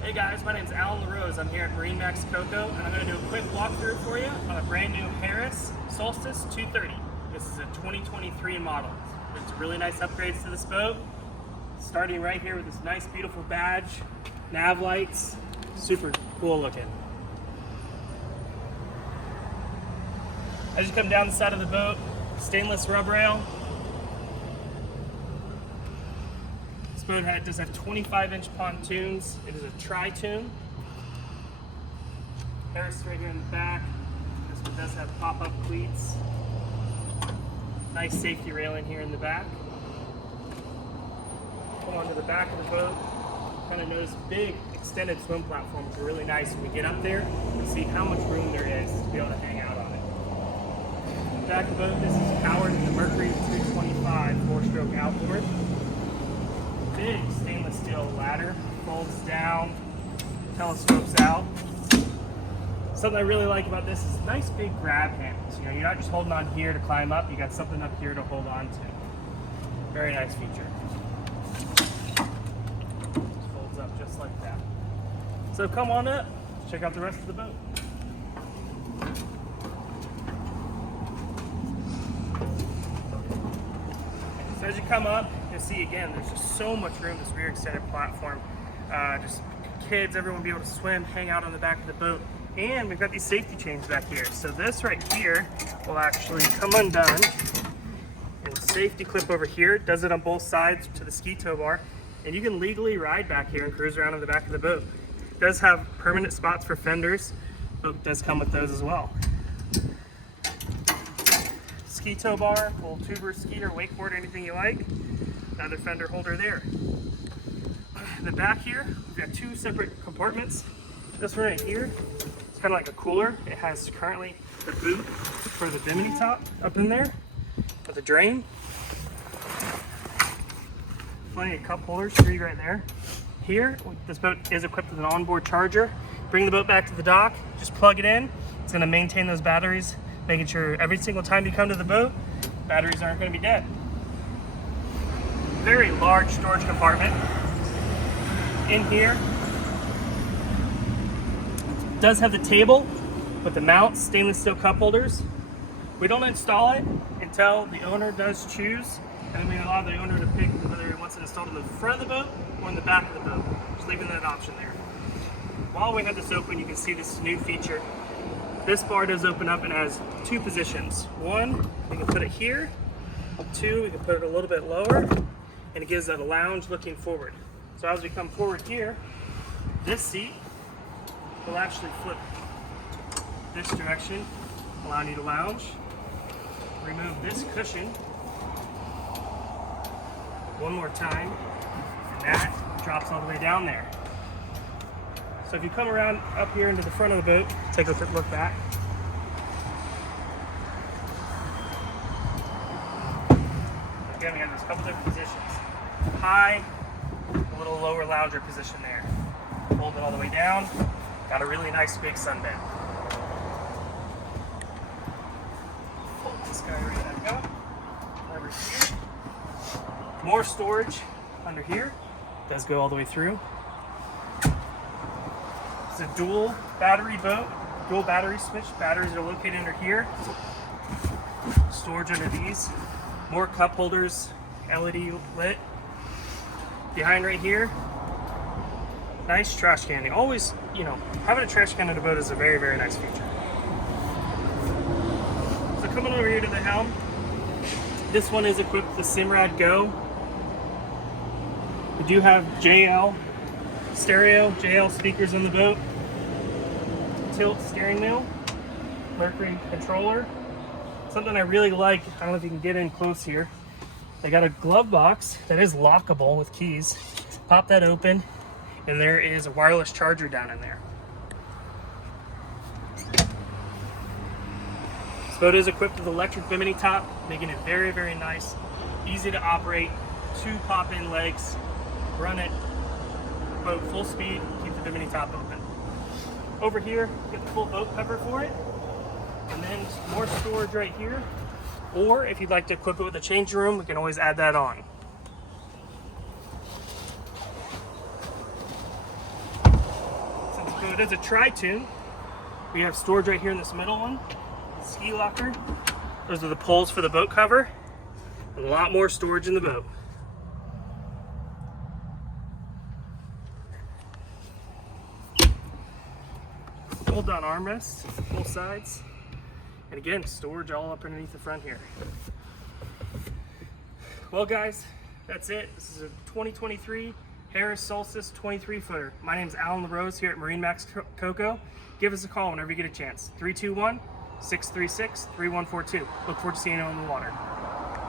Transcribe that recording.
Hey guys, my name is Alan LaRose. I'm here at MarineMax Cocoa, and I'm going to do a quick walkthrough for you on a brand new Harris Solstice 230. This is a 2023 model. It's really nice upgrades to this boat. Starting right here with this nice, beautiful badge, nav lights, super cool looking. As you come down the side of the boat, stainless rub rail. This boat does have 25-inch pontoons. It is a tri-tune. Harris right here in the back. This one does have pop-up cleats. Nice safety railing here in the back. Come onto the back of the boat. Kind of notice big extended swim platforms are really nice. When we get up there, you see how much room there is to be able to hang out on it. The back of the boat, this is powered with the Mercury 225 4-stroke outboard. Big stainless steel ladder, folds down, telescopes out. Something I really like about this is nice big grab handles. You know, you're not just holding on here to climb up, you got something up here to hold on to. Very nice feature. Just folds up just like that. So come on up, check out the rest of the boat. So as you come up, you'll see again, there's just so much room, this rear extended platform. Just kids, everyone will be able to swim, hang out on the back of the boat. And we've got these safety chains back here. So this right here will actually come undone and safety clip over here. It does it on both sides to the ski tow bar. And you can legally ride back here and cruise around on the back of the boat. It does have permanent spots for fenders. Boat does come with those as well. Ski tow bar, full tuber, skier, wakeboard, anything you like. Another fender holder there. In the back here, we've got two separate compartments. This one right here, it's kind of like a cooler. It has currently the boot for the bimini top up in there with a drain. Plenty of cup holders, 3 right there. Here, this boat is equipped with an onboard charger. Bring the boat back to the dock, just plug it in. It's going to maintain those batteries, making sure every single time you come to the boat, batteries aren't going to be dead. Very large storage compartment. In here, it does have the table with the mounts, stainless steel cup holders. We don't install it until the owner does choose, and then we allow the owner to pick whether he wants it installed in the front of the boat or in the back of the boat, just leaving that option there. While we have this open, you can see this new feature. This bar does open up and has 2 positions. 1, we can put it here. 2, we can put it a little bit lower, and it gives that a lounge looking forward. So as we come forward here, this seat will actually flip this direction, allowing you to lounge. Remove this cushion one more time, and that drops all the way down there. So if you come around up here into the front of the boat, take a quick look back. Again, we have this couple different positions. High, a little lower lounger position there. Hold it all the way down. Got a really nice big sunbed. Fold this guy right back up. Over here. More storage under here. Does go all the way through. It's a dual battery boat. Dual battery switch. Batteries are located under here. Storage under these. More cup holders. LED lit. Behind right here, nice trash can. Always, you know, having a trash can in a boat is a very, very nice feature. So coming over here to the helm, this one is equipped with Simrad Go. We do have JL stereo, JL speakers on the boat, tilt steering wheel, Mercury controller. Something I really like, I don't know if you can get in close here, they got a glove box that is lockable with keys. Pop that open, and there is a wireless charger down in there. This boat is equipped with electric bimini top, making it very, very nice. Easy to operate, 2 pop-in legs, run it, boat full speed, keep the bimini top open. Over here, get the full boat cover for it, and then more storage right here. Or if you'd like to equip it with a changing room, we can always add that on. So it is a tri-tune. We have storage right here in this middle one. Ski locker. Those are the poles for the boat cover. A lot more storage in the boat. Fold down armrests, both sides. And again, storage all up underneath the front here. Well guys, that's it. This is a 2023 Harris Solstice 23 footer. My name is Alan LaRose here at MarineMax Cocoa. Give us a call whenever you get a chance. 321-636-3142. Look forward to seeing you on the water.